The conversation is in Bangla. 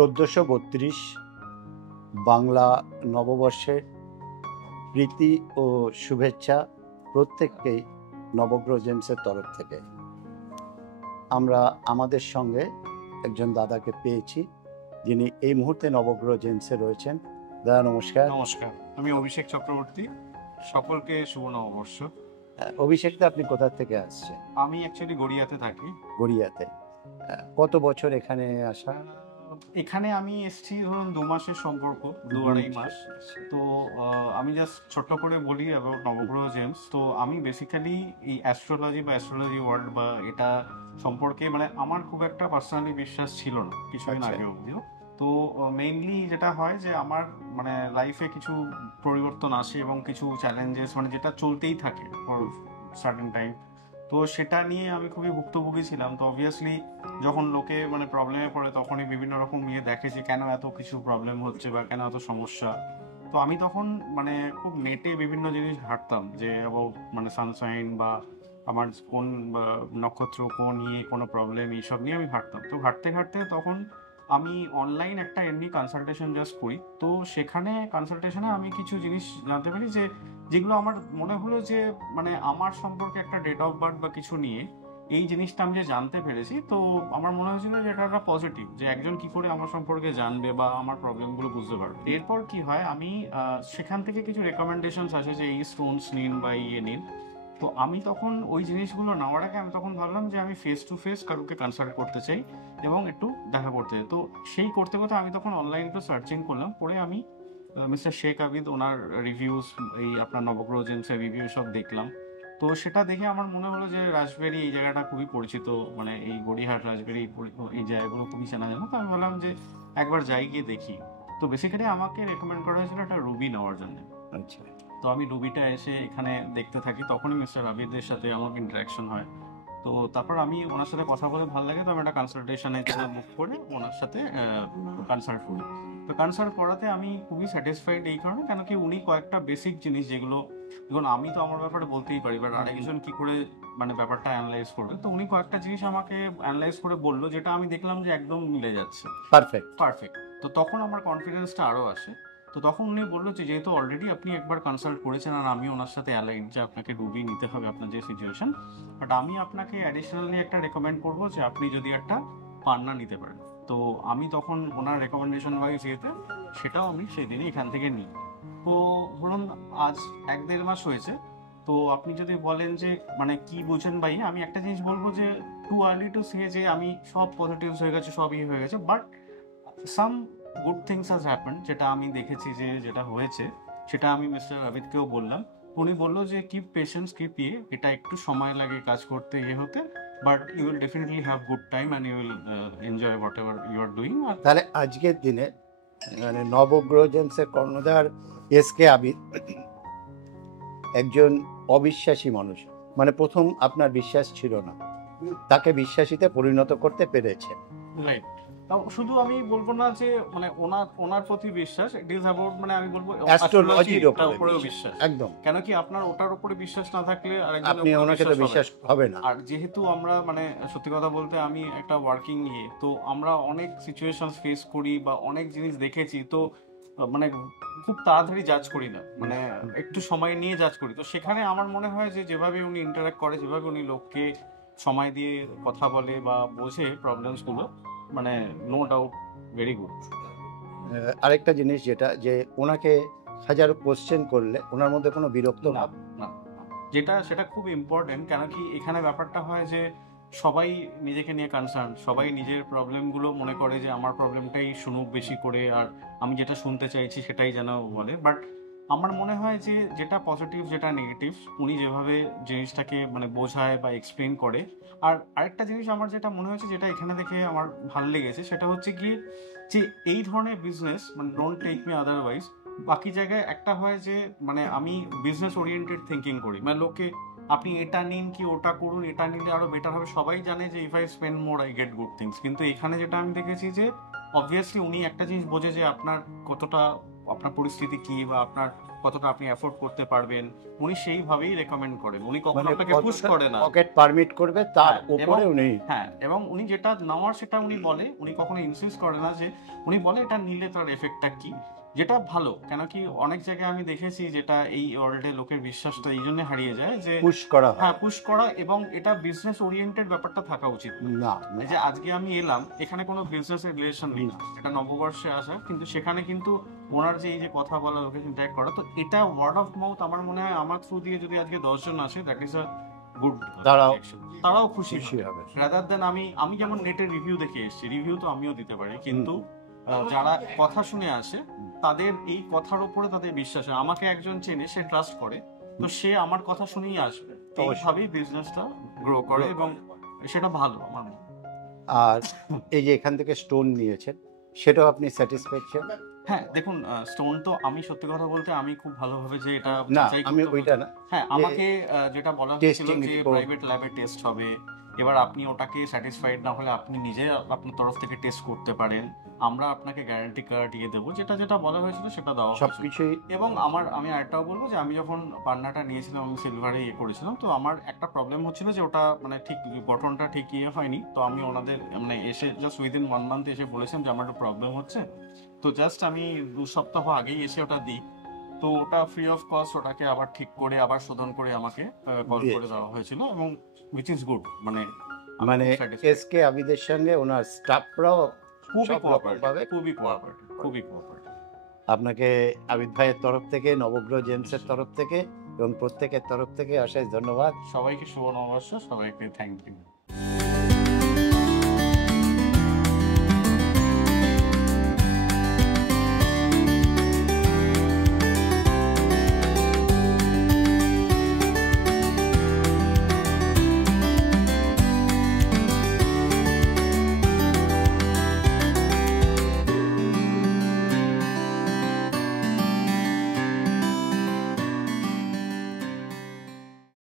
1432 বাংলা নববর্ষের প্রীতি ও শুভেচ্ছা প্রত্যেককেই নবগ্রহ জেমসের তরফ থেকে। আমরা আমাদের সঙ্গে একজন দাদাকে পেয়েছি যিনি এই মুহূর্তে নবগ্রহ জেমসে রয়েছেন। দাদা নমস্কার। নমস্কার, আমি অভিষেক চক্রবর্তী। সকলকে শুভ নববর্ষ। অভিষেকদা, আপনি কোথা থেকে আসছেন? আমি অ্যাকচুয়ালি গড়িয়াতে থাকি। গড়িয়াতে। কত বছর এখানে আসা? এখানে আমি এসেছি ধরুন 2 মাসের সম্পর্ক, 2-2.5 মাস। তো আমি জাস্ট ছোট্ট করে বলি অ্যাবাউট নবগ্রহ জেমস। তো আমি বেসিক্যালি এই অ্যাস্ট্রোলজি বা অ্যাস্ট্রোলজি ওয়ার্ল্ড বা এটা সম্পর্কে মানে আমার খুব একটা পার্সোনালি বিশ্বাস ছিল না কিছুদিন আগে অবধিও। তো মেইনলি যেটা হয় যে আমার মানে লাইফে কিছু পরিবর্তন আসে এবং কিছু চ্যালেঞ্জেস মানে যেটা চলতেই থাকে ফর সার্টেন টাইম। তো সেটা নিয়ে আমি খুবই ভুক্তভোগী ছিলাম। তো অবভিয়াসলি যখন লোকে মানে প্রবলেমে পড়ে তখনই বিভিন্ন রকম নিয়ে দেখে যে কেন এত কিছু প্রবলেম হচ্ছে বা কেন এত সমস্যা। তো আমি তখন মানে খুব নেটে বিভিন্ন জিনিস ঘাঁটতাম যে অ্যাবাউট মানে সানশাইন বা আমার কোন নক্ষত্র কোন নিয়ে কোনো প্রবলেম এইসব নিয়ে আমি ঘাঁটতাম। তো ঘাঁটতে ঘাঁটতে তখন আমি অনলাইন একটা এমনি কনসালটেশন জাস্ট করি। তো সেখানে কনসালটেশনে আমি কিছু জিনিস জানতে পারি যে যেগুলো আমার মনে হলো যে মানে আমার সম্পর্কে একটা ডেট অফ বার্থ বা কিছু নিয়ে এই জিনিসটা আমি যে জানতে পেরেছি। তো আমার মনে হয়েছিল যে এটা একটা পজিটিভ, যে একজন কি করে আমার সম্পর্কে জানবে বা আমার প্রবলেমগুলো বুঝতে পারবে। এরপর কি হয়, আমি সেখান থেকে কিছু রেকমেন্ডেশনস আছে যে এই স্টোনস নিন বা ইয়ে নিন। তো আমি তখন ওই জিনিসগুলো নেওয়ার আগে আমি তখন ভাবলাম যে আমি ফেস টু ফেস কারোকে কনসাল্ট করতে চাই এবং একটু দেখা করতে চাই। তো সেই করতে করতে আমি তখন অনলাইন একটু সার্চিং করলাম, পরে আমি মিস্টার শেখ আবিদ ওনার রিভিউস, এই আপনার নবগ্রহ জেমসের রিভিউ সব দেখলাম। তো সেটা দেখে আমার মনে হলো যে রাজবেরি এই জায়গাটা খুবই পরিচিত, মানে এই গড়িয়াহাট রাজবেরি এই জায়গাগুলো খুবই চেনা জানা। তো আমি বললাম যে একবার যাই গিয়ে দেখি। তো বেসিক্যালি আমাকে রেকমেন্ড করা হয়েছিল একটা রুবি নেওয়ার জন্য। আচ্ছা। তো আমি রুবিটা এসে এখানে দেখতে থাকি, তখনই মিস্টার আবিদের সাথে আমার ইন্টারাকশন হয়। তো তারপর আমি ওনার সাথে কথা বলে ভালো লাগে, তো আমি একটা কনসালটেশনের জন্য বুক করে ওনার সাথে কনসাল্ট করি। তো কনসাল্ট করাতে আমি খুবই স্যাটিসফাইড এই কারণে, কেন কি উনি কয়েকটা বেসিক জিনিস যেগুলো দেখুন আমি তো আমার ব্যাপারে বলতেই পারি, বাট আরেকজন কি করে মানে ব্যাপারটা অ্যানালাইজ করবে। তো উনি কয়েকটা জিনিস আমাকে অ্যানালাইজ করে বললো, যেটা আমি দেখলাম যে একদম মিলে যাচ্ছে, পারফেক্ট। তো তখন আমার কনফিডেন্সটা আরও আসে। তো তখন উনি বললো যে যেহেতু অলরেডি আপনি একবার কনসাল্ট করেছেন আর আমি ওনার সাথে অ্যালাইন যে আপনাকে রুবি নিতে হবে আপনার যে সিচুয়েশন, বাট আমি আপনাকে অ্যাডিশনালি একটা রেকমেন্ড করবো যে আপনি যদি একটা পান্না নিতে পারেন। তো আমি তখন ওনার রেকমেন্ডেশন ওয়াইজ যেতে সেটাও আমি সেই দিনই এখান থেকে নিই। তো ধরুন আজ 1-1.5 মাস হয়েছে। তো আপনি যদি বলেন যে মানে কি বুঝেন ভাই, আমি একটা জিনিস বলবো যে টু আর্লি টু সে যে আমি সব পজিটিভস হয়ে গেছে, সব ইয়ে হয়ে গেছে, but some good things has happened. যেটা আমি দেখেছি যে যেটা হয়েছে সেটা আমি মিস্টার আবিদকেও বললাম। উনি বললো যে কিপ পেশেন্স, কিপ ইয়ে, এটা একটু সময় লাগে কাজ করতে ইয়ে হতে, but you will definitely have good time and you will enjoy whatever you are doing. তাহলে আজকের দিনে মানে নবগ্রহ জেমসের কর্ণধার এসকে আবিদ একজন অবিশ্বাসী মানুষ, মানে প্রথম আপনার বিশ্বাস ছিল না, তাকে বিশ্বাসীতে পরিণত করতে পেরেছে। রাইট। শুধু আমি বলবো না যে মানে ওনার প্রতি বিশ্বাস, ইট ইজ অ্যাবাউট মানে আমি বলবো অ্যাস্ট্রোলজির উপরে বিশ্বাস। একদম। কেন কি আপনার ওটার উপরে বিশ্বাস না থাকলে আপনি ওনাকে তো বিশ্বাস হবে না। আর যেহেতু আমরা মানে সত্যি কথা বলতে আমি একটা ওয়ার্কিং নিয়ে, তো আমরা অনেক সিচুয়েশন ফেস করি বা অনেক জিনিস দেখেছি। তো মানে খুব তাড়াতাড়ি জাজ করি না, মানে একটু সময় নিয়ে জাজ করি। তো সেখানে আমার মনে হয় যে যেভাবে উনি ইন্টারাক্ট করে, যেভাবে উনি লোককে সময় দিয়ে কথা বলে বা বোঝে প্রবলেমসগুলো, মানে নো ডাউট ভেরি গুড। আরেকটা জিনিস যেটা, যে ওনাকে হাজারো কোশ্চেন করলে ওনার মধ্যে কোনো বিরক্ত না, যেটা সেটা খুব ইম্পর্টেন্ট। কেন কি এখানে ব্যাপারটা হয় যে সবাই নিজেকে নিয়ে কনসার্ন, সবাই নিজের প্রবলেমগুলো মনে করে যে আমার প্রবলেমটাই শুনুক বেশি করে, আর আমি যেটা শুনতে চাইছি সেটাই যেন বলে। বাট আমার মনে হয় যে যেটা পজিটিভ যেটা নেগেটিভ উনি যেভাবে জিনিসটাকে মানে বোঝায় বা এক্সপ্লেন করে। আর আরেকটা জিনিস আমার যেটা মনে হয়েছে, যেটা এখানে দেখে আমার ভালো লেগেছে, সেটা হচ্ছে গিয়ে যে এই ধরনের বিজনেস মানে ডোন্ট টেক মি আদারওয়াইজ, বাকি জায়গায় একটা হয় যে মানে আমি বিজনেস ওরিয়েন্টেড থিঙ্কিং করি, মানে লোকে আপনি এটা নিন কি ওটা করুন, এটা নিলে আরো বেটার হবে। সবাই জানে যে if I spend more I get good things. কিন্তু এখানে যেটা আমি দেখেছি যে অবভিয়াসলি উনি একটা জিনিস বোঝে যে আপনার কতটা আপনার পরিস্থিতি কি বা আপনার কতটা আপনি অ্যাফোর্ড করতে পারবেন, উনি সেইভাবেই রেকমেন্ড করেন, উনি কখনো মানে আপনাকে পুশ করে না। পকেট পারমিট করবে তার হ্যাঁ, উপরে এবং- উনি হ্যাঁ, এবং উনি যেটা নেওয়ার সেটা উনি বলে, উনি কখনো ইনসিস্ট করে না যে উনি বলে এটা নিলে তার এফেক্টটা কি, যেটা ভালো। কেন কি অনেক জায়গায় আমি দেখেছি যেটা এই ওয়ার্ল্ডে লোকের বিশ্বাসটা এই জন্য হারিয়ে যায় যে পুশ করা হয়। হ্যাঁ পুশ করা, এবং এটা বিজনেস ওরিয়েন্টেড ব্যাপারটা থাকা উচিত না। না এই যে আজকে আমি এলাম, এখানে কোনো বিজনেস এর রিলেশন নেই, এটা নববর্ষে আসা, কিন্তু সেখানে কিন্তু ওনার যে এই যে কথা বলা, লোকে ইন্টারেক্ট করা, তো এটা ওয়ার্ড অফ মাউথ আমার মনে হয় আমার থ্রু দিয়ে যদি আজকে 10 জন আসে, দ্যাট ইজ আ গুড, তারাও খুশি খুশি হবে। রাদার দেন আমি যেমন নেটে রিভিউ দেখে এসেছি, রিভিউ তো আমিও দিতে পারি, কিন্তু যারা কথা শুনে আসে তাদের এই কথার উপরে তাদের বিশ্বাস হয়, আমাকে একজন চেনে, সে ট্রাস্ট করে, তো সে আমার কথা শুনেই আসবে, এইভাবেই বিজনেসটা গ্রো করে, এবং সেটা ভালো আমার মনে হয়। আর এই যে এখান থেকে স্টোন নিয়েছেন, সেটাও আপনি স্যাটিসফ্যাকশন? হ্যাঁ দেখুন, স্টোন তো আমি সত্যি কথা বলতে আমি খুব ভালোভাবে যে এটা না যাচাই আমি করতে ওইটা না, হ্যাঁ, আমাকে যেটা বলা হয়েছিল testing যে report। প্রাইভেট ল্যাবে টেস্ট হবে, এবার আপনি ওটাকে স্যাটিসফাইড না হলে আপনি নিজে আপনার তরফ থেকে টেস্ট করতে পারেন, আমরা আপনাকে গ্যারান্টি কার্ড দিয়ে দেবো, যেটা যেটা বলা হয়েছিল সেটা দেওয়া হয়েছিল। সবকিছুই। এবং আমি আরেকটাও বলবো যে আমি যখন পান্নাটা নিয়েছিলাম, আমি সিলভারে করেছিলাম, তো আমার একটা প্রবলেম হচ্ছিল যে ওটা মানে ঠিক গঠনটা ঠিক হয়নি, তো আমি ওনাদের মানে এসে জাস্ট উইদিন 1 মান্থ এসে বলেছিলাম যে আমার একটা প্রবলেম হচ্ছে, তো জাস্ট আমি 2 সপ্তাহ আগেই এসে ওটা দিই, তো ওটা ফ্রি অফ কস্ট ওটাকে আবার ঠিক করে আবার শোধন করে আমাকে কল করে দেওয়া হয়েছিল, এবং উইচ ইজ গুড, মানে মানে satisfied। এসকে আবিদের সঙ্গে ওনার স্টাফরাও খুবই সব কোঅপারেটিভ, রকমভাবে খুবই কোঅপারেটিভ, খুবই কোঅপারেটিভ। আপনাকে আবিদ ভাইয়ের তরফ থেকে, নবগ্রহ জেমসের তরফ থেকে এবং প্রত্যেকের তরফ থেকে অশেষ ধন্যবাদ। সবাইকে শুভ নববর্ষ, সবাইকে থ্যাংক ইউ।